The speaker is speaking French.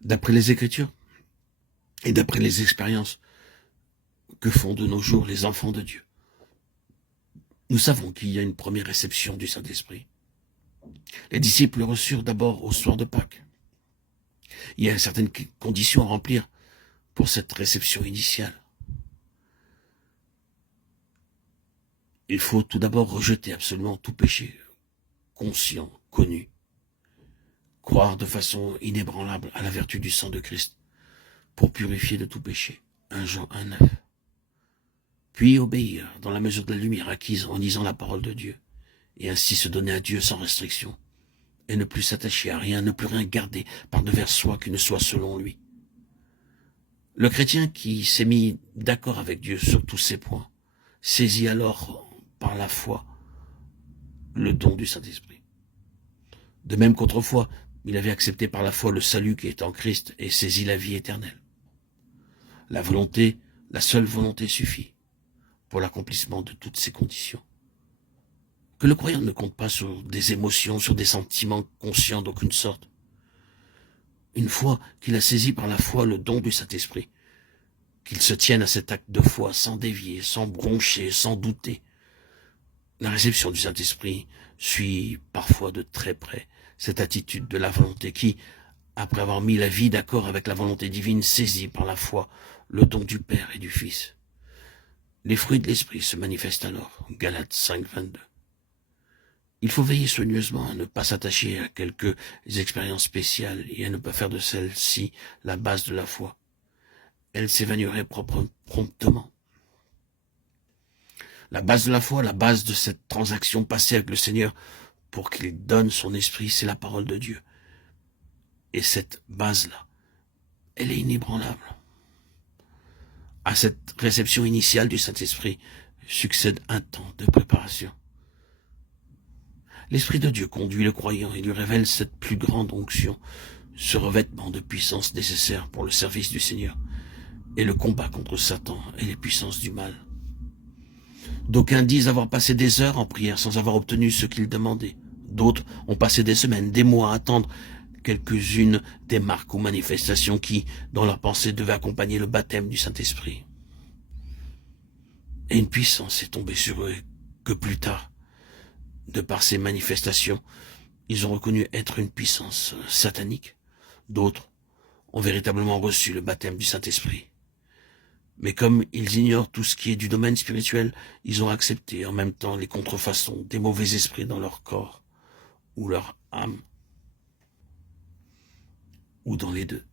D'après les Écritures et d'après les expériences que font de nos jours les enfants de Dieu, nous savons qu'il y a une première réception du Saint-Esprit. Les disciples le reçurent d'abord au soir de Pâques. Il y a certaines conditions à remplir pour cette réception initiale. Il faut tout d'abord rejeter absolument tout péché, conscient, connu, croire de façon inébranlable à la vertu du sang de Christ pour purifier de tout péché. 1 Jean 1,9. Puis obéir dans la mesure de la lumière acquise en lisant la parole de Dieu, et ainsi se donner à Dieu sans restriction, et ne plus s'attacher à rien, ne plus rien garder par devers soi qui ne soit selon lui. Le chrétien qui s'est mis d'accord avec Dieu sur tous ces points, saisit alors par la foi le don du Saint-Esprit. De même qu'autrefois, il avait accepté par la foi le salut qui est en Christ et saisi la vie éternelle. La volonté, la seule volonté suffit pour l'accomplissement de toutes ces conditions. Que le croyant ne compte pas sur des émotions, sur des sentiments conscients d'aucune sorte. Une fois qu'il a saisi par la foi le don du Saint-Esprit, qu'il se tienne à cet acte de foi sans dévier, sans broncher, sans douter. La réception du Saint-Esprit suit parfois de très près cette attitude de la volonté qui, après avoir mis la vie d'accord avec la volonté divine, saisit par la foi le don du Père et du Fils. Les fruits de l'Esprit se manifestent alors. Galates 5, 22. Il faut veiller soigneusement à ne pas s'attacher à quelques expériences spéciales et à ne pas faire de celle-ci la base de la foi. Elle s'évanouirait promptement. La base de la foi, la base de cette transaction passée avec le Seigneur pour qu'il donne son esprit, c'est la parole de Dieu. Et cette base-là, elle est inébranlable. À cette réception initiale du Saint-Esprit succède un temps de préparation. L'Esprit de Dieu conduit le croyant et lui révèle cette plus grande onction, ce revêtement de puissance nécessaire pour le service du Seigneur et le combat contre Satan et les puissances du mal. D'aucuns disent avoir passé des heures en prière sans avoir obtenu ce qu'ils demandaient. D'autres ont passé des semaines, des mois à attendre quelques-unes des marques ou manifestations qui, dans leur pensée, devaient accompagner le baptême du Saint-Esprit. Et une puissance est tombée sur eux que plus tard, de par ces manifestations, ils ont reconnu être une puissance satanique. D'autres ont véritablement reçu le baptême du Saint-Esprit. Mais comme ils ignorent tout ce qui est du domaine spirituel, ils ont accepté en même temps les contrefaçons des mauvais esprits dans leur corps ou leur âme, ou dans les deux.